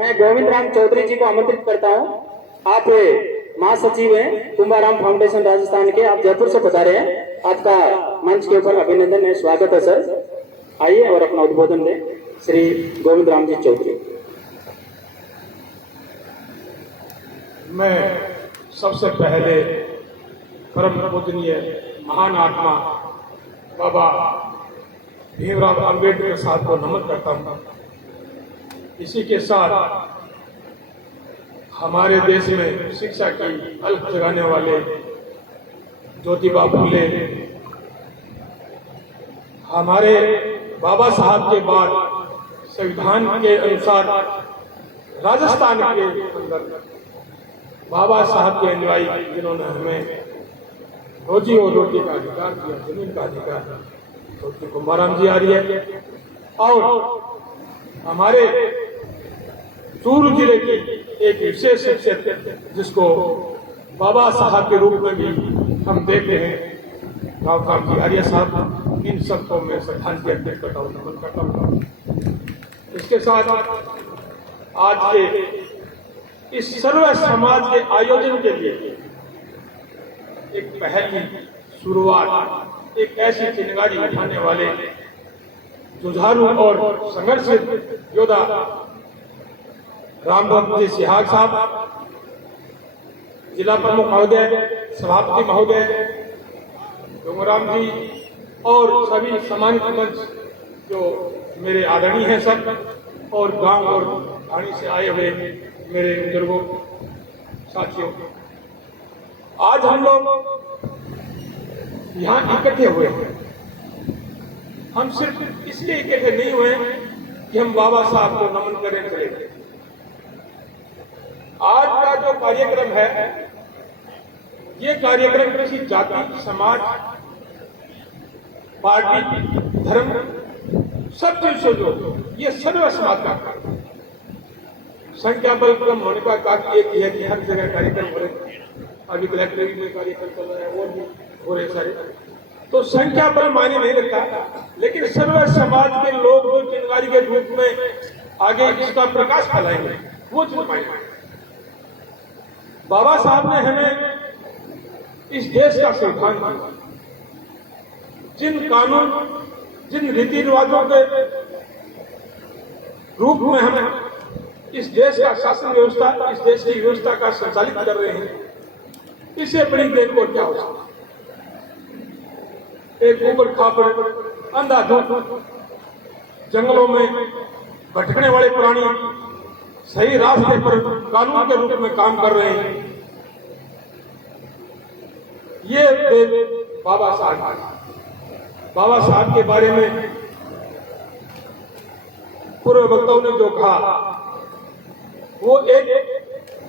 मैं गोविंद राम चौधरी जी को आमंत्रित करता हूं। आप महासचिव हैं कुंभाराम फाउंडेशन राजस्थान के, आप जयपुर से पधारे हैं। आपका मंच के ऊपर अभिनंदन है, स्वागत है सर। आइए और अपना उद्बोधन दें श्री गोविंद राम जी चौधरी। मैं सबसे पहले परम पूजनीय महान आत्मा बाबा भीमराव अंबेडकर साहब को नमन करता हूँ। इसी के साथ हमारे देश में शिक्षा की अलख जगाने वाले ज्योतिबा फूले, हमारे बाबा साहब के बाद संविधान के अनुसार राजस्थान के अंदर बाबा साहब के अनुयायी जिन्होंने हमें रोजी और रोटी का अधिकार दिया, जमीन का अधिकार, तो कुंभाराम जी आ रही है। और हमारे चूरू जिले की एक विशेष शख्सियत जिसको बाबा साहब के रूप में भी हम देखते हैं, राव काम जी आर्य साहब, इन सबको मैं श्रद्धांजलि अर्पित करता हूँ, नमन करता हूँ। इसके साथ आज के इस सर्व समाज के आयोजन के लिए एक पहली शुरुआत एक ऐसी चिंगारी उठाने वाले जुझारू और संघर्षित योद्धा रामभक्त जी सिहाग साहब, जिला प्रमुख महोदय, सभापति महोदय डोंगराम जी और सभी सम्मानित मंच जो मेरे आदरणीय हैं सब, और गांव और ढाणी से आए हुए मेरे बुजुर्गों साथियों, आज हम लोग यहाँ इकट्ठे हुए हैं। हम सिर्फ इसलिए इकट्ठे नहीं हुए कि हम बाबा साहब को नमन करें चले। आज का जो कार्यक्रम है, ये कार्यक्रम किसी जाति, समाज, पार्टी, धर्म, सब चीज से जो ये सर्व समाज का कार्य, संख्या बल कम होने का कारण एक ही है कि हर जगह कार्यक्रम हो रहे। अभी कलेक्ट्रेट में कार्यक्रम चल रहा है, वो भी हो रहे सारे, तो संख्या बल मायने नहीं रखता, लेकिन सर्व समाज के लोग जो चिंगारी के रूप में आगे इसका प्रकाश फैलाएंगे, वो चीज मायने। बाबा साहब ने हमें इस देश का संविधान दिया, जिन कानून, जिन रीति रिवाजों के रूप में हमें इस देश का शासन व्यवस्था, इस देश की व्यवस्था का संचालित कर रहे हैं, इसे बड़ी देख को क्या हो सकता। एक ऊपर खापड़, अंधाधुंध जंगलों में भटकने वाले प्राणी सही रास्ते पर कानून के रूप में काम कर रहे हैं। ये बाबा साहब के बारे में पूर्व वक्ताओं ने जो कहा, वो एक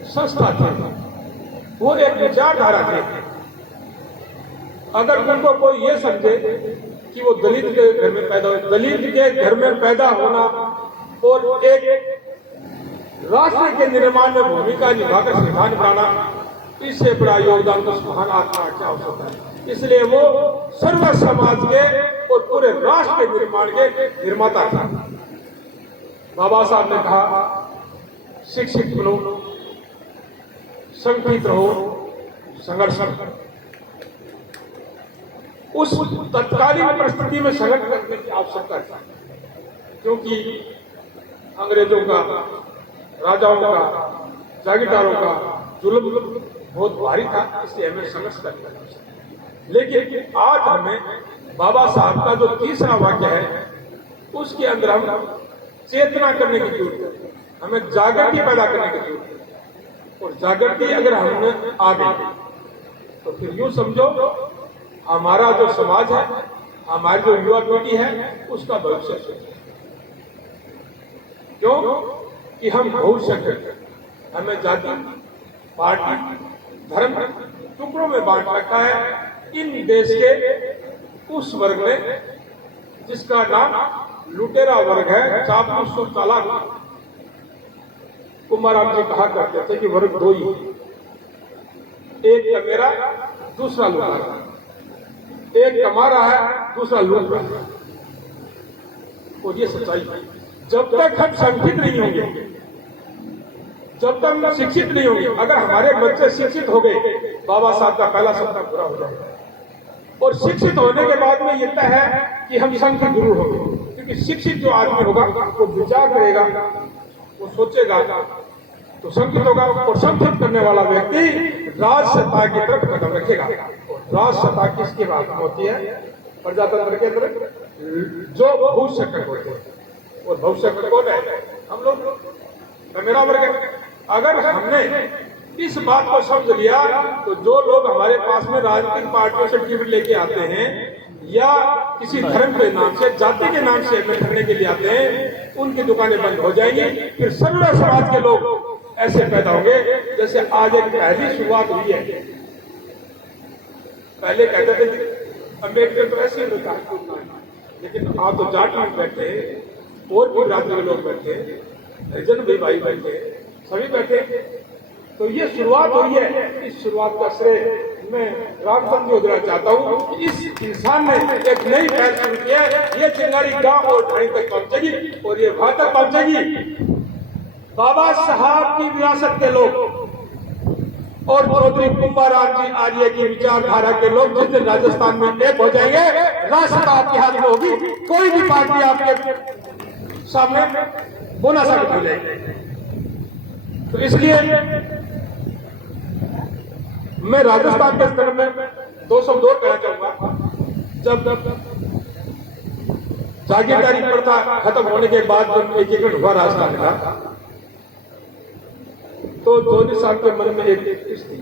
संस्था थे, वो एक विचारधारा थे। अगर उनको कोई ये समझे कि वो दलित के घर में पैदा हुए, दलित के घर में पैदा होना और एक राष्ट्र के निर्माण में भूमिका निभाकर संविधान बनाना, इससे बड़ा योगदान तो महान आत्मा क्या हो सकता है। इसलिए वो सर्व समाज के और पूरे राष्ट्र के निर्माण के निर्माता था। बाबा साहब ने कहा, शिक्षित बनो, संगठित रहो, संघर्ष करो। उस तत्कालीन परिस्थिति में संघर्ष करने की आवश्यकता थी, क्योंकि अंग्रेजों का, राजाओं का, जागीरदारों का जुल्म बहुत भारी था, इसलिए हमें संघर्ष करना था। लेकिन आज हमें बाबा साहब का जो तीसरा वाक्य है, उसके अंदर हम चेतना करने की जरूरत है, हमें जागृति पैदा करने की जरूरत है। और जागृति अगर हमें आ गई तो फिर यूं समझो, हमारा जो समाज है, हमारी जो युवा पीढ़ी है, उसका भविष्य सोचो। क्यों कि हम भविष्य के, हमें जाति, पार्टी, धर्म टुकड़ों में बांट रखा है इन देश के उस वर्ग ने जिसका नाम लुटेरा वर्ग है, चापलूस और चालाक। कुंभाराम जी कहा करते थे कि वर्ग दो ही, एक कमेरा, दूसरा लुटेरा। एक कमा रहा है, दूसरा लूट रहा है। और ये सच्चाई है। जब तक हम संगठित नहीं होंगे, जब तक हम शिक्षित नहीं होंगे, अगर हमारे बच्चे शिक्षित हो गए, बाबा साहब का पहला सपना पूरा हो जाएगा। और शिक्षित होने के बाद में ये तय है कि हम संघ के गुरु होंगे, क्योंकि शिक्षित जो आदमी होगा वो विचार करेगा, वो सोचेगा तो संकित होगा। और संकित करने वाला व्यक्ति राजसत्ता की तरफ कदम रखेगा। राजसत्ता किसकी बात होती है? प्रजातंत्र के अंदर जो भविष्य होते हैं। और भविष्य कौन है? हम लोग, मेरा वर्ग। अगर हमने इस बात को समझ लिया तो जो लोग हमारे पास में राजनीतिक पार्टियों से टिकट लेके आते हैं या किसी धर्म के नाम से, जाति के नाम से करने के लिए आते हैं, उनकी दुकानें बंद हो जाएंगी। फिर सर्व समाज के लोग ऐसे पैदा होंगे जैसे आज एक पहली शुरुआत हुई है। पहले कहते थे अम्बेडकर तो ऐसे ही होता, लेकिन आप तो जाट में बैठे, और भी राज्य के लोग बैठे, हरिजन भी भाई बैठे, सभी बैठे। तो ये शुरुआत हुई है। इस शुरुआत का श्रेय मैं रामचंद्र को देना चाहता हूँ कि इस इंसान ने एक नई पहल शुरू की है। ये चिंगारी गांव और ढाई तक पहुंचेगी और ये वहां तक पहुंचेगी। बाबा साहब की विरासत के लोग और चौधरी कुंभाराम जी आर्य की विचारधारा के लोग जिस दिन राजस्थान में एक हो जाएंगे, राष्ट्रता आपके हाथ में होगी। कोई भी पार्टी आपके सामने बोना साबित हो जाएगी। तो इसलिए मैं राजस्थान के संदर्भ में 2 शब्द और कहना चाहूंगा। जब जागीरदारी प्रथा खत्म होने के बाद जब एकीकरण हुआ राजस्थान का, तो चौधरी साहब के मन में एक चीज थी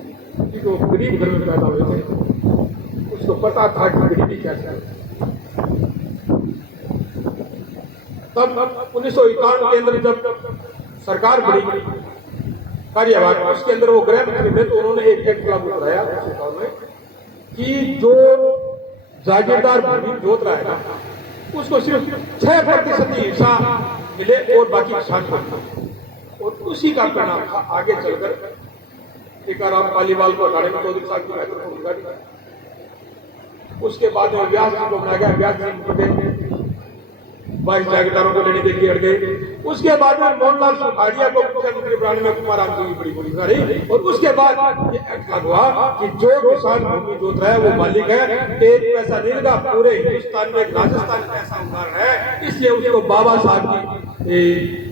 कि वो गरीब घर में पैदा हुए थे, उसको पता था कि गरीबी क्या है। तब 1951 के अंदर जब सरकार बनी कार्यभार, उसके अंदर वो गृह मंत्री थे, तो उन्होंने एक एक्ट लागू कराया में कि जो जागीरदार भूमि जोत रहा है उसको सिर्फ 6% ही हिस्सा मिले और बाकी किसान को। और उसी का परिणाम था आगे चलकर टीकाराम पालीवाल को हटाने में चौधरी साहब की महत्वपूर्ण भूमिका थी। उसके बाद में व्यास जी को बनाया गया, व्यास जी पटेल 22 जागीरदारों को लेने के लिए अड़ गए। उसके बाद में मोहनलाल सुखाड़िया को मुख्यमंत्री बनाने में कुमाराम जी की बड़ी भूमिका रही। और उसके बाद ये एक्ट लागू हुआ कि जो किसान भूमि जोत रहा है वो मालिक है, एक पैसा नहीं लगा। पूरे हिंदुस्तान में राजस्थान का ऐसा उदाहरण है, इसलिए उसको बाबा साहब की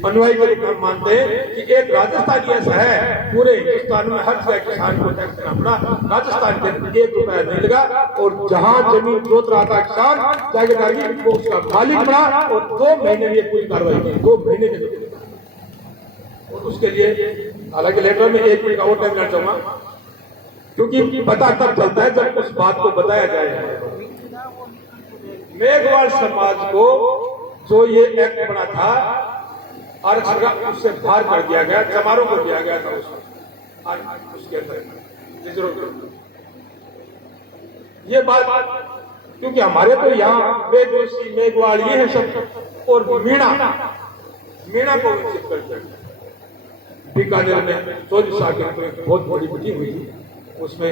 अनुयायी के रूप में मानते हैं कि एक राजस्थानी ऐसा है, पूरे हिंदुस्तान में हर जगह किसान को टैक्स देना पड़ा, राजस्थान के अंदर 1 रुपया नहीं लगा। और जहां जमीन जोत रहा था किसान जागीरदार की, वो उसका मालिक बना। और 2 महीने में पूरी कार्रवाई की, 2 महीने के लिए। और उसके लिए हालांकि लेटर में 1 मिनट का और टाइम लेना चाहूंगा, क्योंकि पता तब चलता है जब उस बात को बताया जाए। मेघवाल समाज को जो ये एक्ट बना था आरक्षण का, उससे बाहर कर दिया गया, चमारों को दिया गया था उसके अंदर। ये बात क्योंकि हमारे तो यहाँ बेदोशी मेघवाल ये है सब, और मीणा को विकसित कर दिया। बीकानेर में चौधरी साहब की बहुत बड़ी मीटिंग हुई थी, उसमें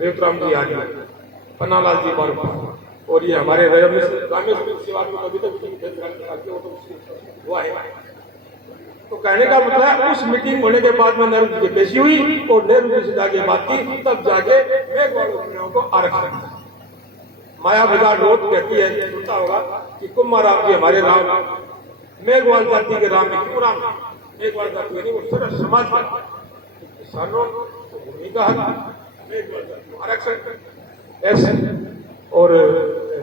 रेवतराम जी आर्य, पन्नालाल जी बारू, और ये हमारे रामेश सेवा को अभी तक हुआ है। तो कहने का मतलब है उस मीटिंग होने के बाद में नेहरू जी की पेशी हुई और नेहरू जी से जाके बात की, तब जाके मेघवाल को आरक्षण। माया बाजार रोड कहती है, सुनता होगा कि कुंभाराम जी हमारे राम, मेघवाल जाति के राम क्यों राम? मेघवाल जाति नहीं, वो सारा समाज का किसानों को भूमि का हक, मेघवाल जाति आरक्षण ऐसे, और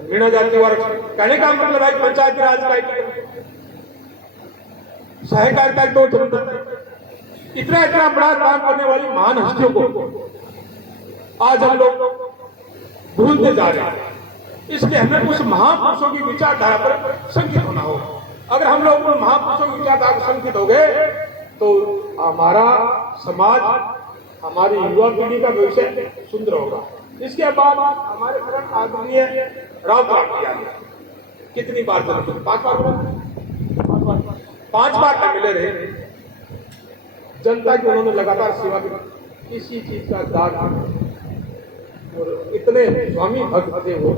मीणा जाति वाला। कहने का मतलब है पंचायती राज का, सहकारिता तो इतना बड़ा काम करने वाली महान हस्तियों को आज हम लोग भूलते जा रहे हैं। इसलिए हमें उस महापुरुषों की विचारधारा पर संकित होना हो। अगर हम लोग उन महापुरुषों की विचारधारा पर संकित हो गए तो हमारा समाज, हमारी युवा पीढ़ी का भविष्य सुंदर होगा। इसके बाद हमारे करंट आदरणीय रावतराम जी आए, कितनी बार चले? 5 बार मिले रहे। जनता की उन्होंने लगातार सेवा की, किसी चीज का दाग, और इतने स्वामी भक्त थे वो,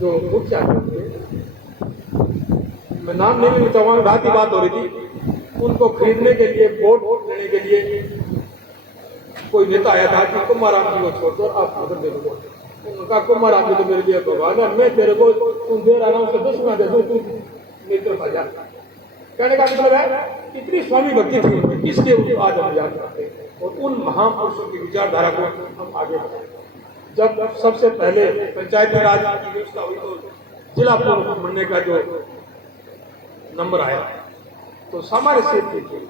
जो मुख्य थे, मैं नाम नहीं लेना चाहूंगा, रात की बात हो रही थी, उनको खरीदने के लिए, वोट देने के लिए कोई नेता आया था कि कुमाराम जी को छोड़ दो, आप उधर दे दो। उन्होंने कहा कुमाराम जी तो मेरे लिए भगवान है, मैं तेरे को तुम दे रहा हूँ उससे 10 गुना दे दूँ, तू मेरी तरफ आ जा। कहने का मतलब है इतनी स्वामी भक्ति थी उनकी, इसलिए आज हम याद करते हैं और उन महापुरुषों की विचारधारा को हम आगे बढ़ाएं। जब सबसे पहले पंचायती राज की व्यवस्था हुई तो जिला प्रमुख बनने का जो नंबर आया तो सामान्य सीट थी,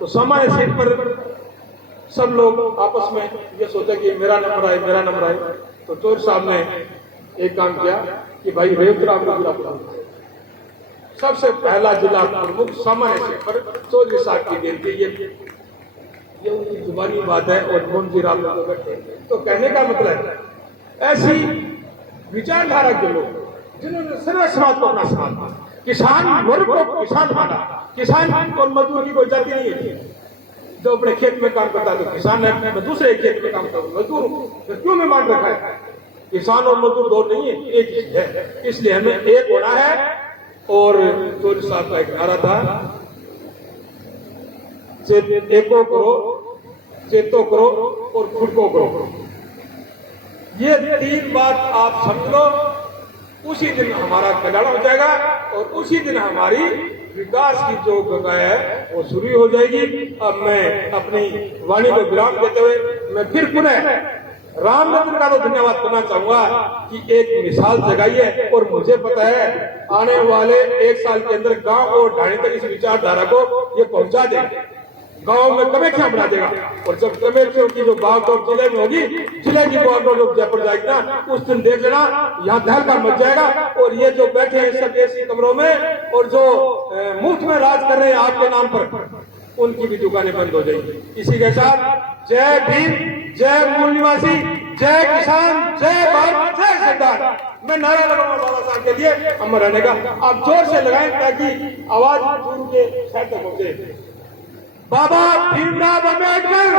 तो सामान्य सीट पर सब लोग आपस में ये सोचे कि मेरा नंबर आए, मेरा नंबर आए। तो चौर साहब ने एक काम किया कि भाई रेवतराम को जिला प्रमुख, सबसे पहला जिला प्रमुख सामान्य सीट पर चौधरी साहब की देन थी। ये उनकी जुबानी बात है और मोहन जी राम लोग बैठे। तो कहने का मतलब है ऐसी विचारधारा के लोग जिन्होंने सर्व समाज को अपना समाज माना, किसान वर्ग को किसान माना, किसान और मजदूर की कोई जाति नहीं है। जो अपने खेत में काम करता है तो किसान है, मैं दूसरे खेत में काम करता हूँ मजदूर हूँ, तो क्यों में बांट रखा है? किसान और मजदूर दो नहीं है, एक चीज है। इसलिए हमें एक होना है। और चौधरी साहब का एक नारा था, एको करो, चेतो करो और खुद को करो। ये 3 बात आप समझ लो, उसी दिन हमारा कल्याण हो जाएगा और उसी दिन हमारी विकास की जो गंगा है वो शुरू हो जाएगी। अब मैं अपनी वाणी को विराम देते हुए मैं फिर पुनः राम रतन का तो धन्यवाद करना चाहूंगा कि एक मिसाल जगाई है और मुझे पता है आने वाले 1 साल के अंदर गांव और ढाणी तक इस विचारधारा को ये पहुंचा देंगे। गांव में कमेटियां बना देगा और जब कमेटियों की जो बागडोर जिले में होगी, जिले की बागडोर जब जयपुर जाएगी ना, उस दिन देख लेना यहाँ धहलका मच जाएगा। और ये जो बैठे हैं सब ऐसी कमरों में और जो मुफ्त में राज कर रहे हैं आपके नाम पर, उनकी भी दुकानें बंद हो जाएंगी। इसी के साथ जय भीम, जय मूल निवासी, जय किसान, जय भारत, जय सरदार। मैं नारा लगाऊंगा बाबा साहब के लिए अमर रहने का। आप जोर से लगाएं ताकि आवाज उनके शहर तक पहुंचे। बाबा भीमराव अम्बेडकर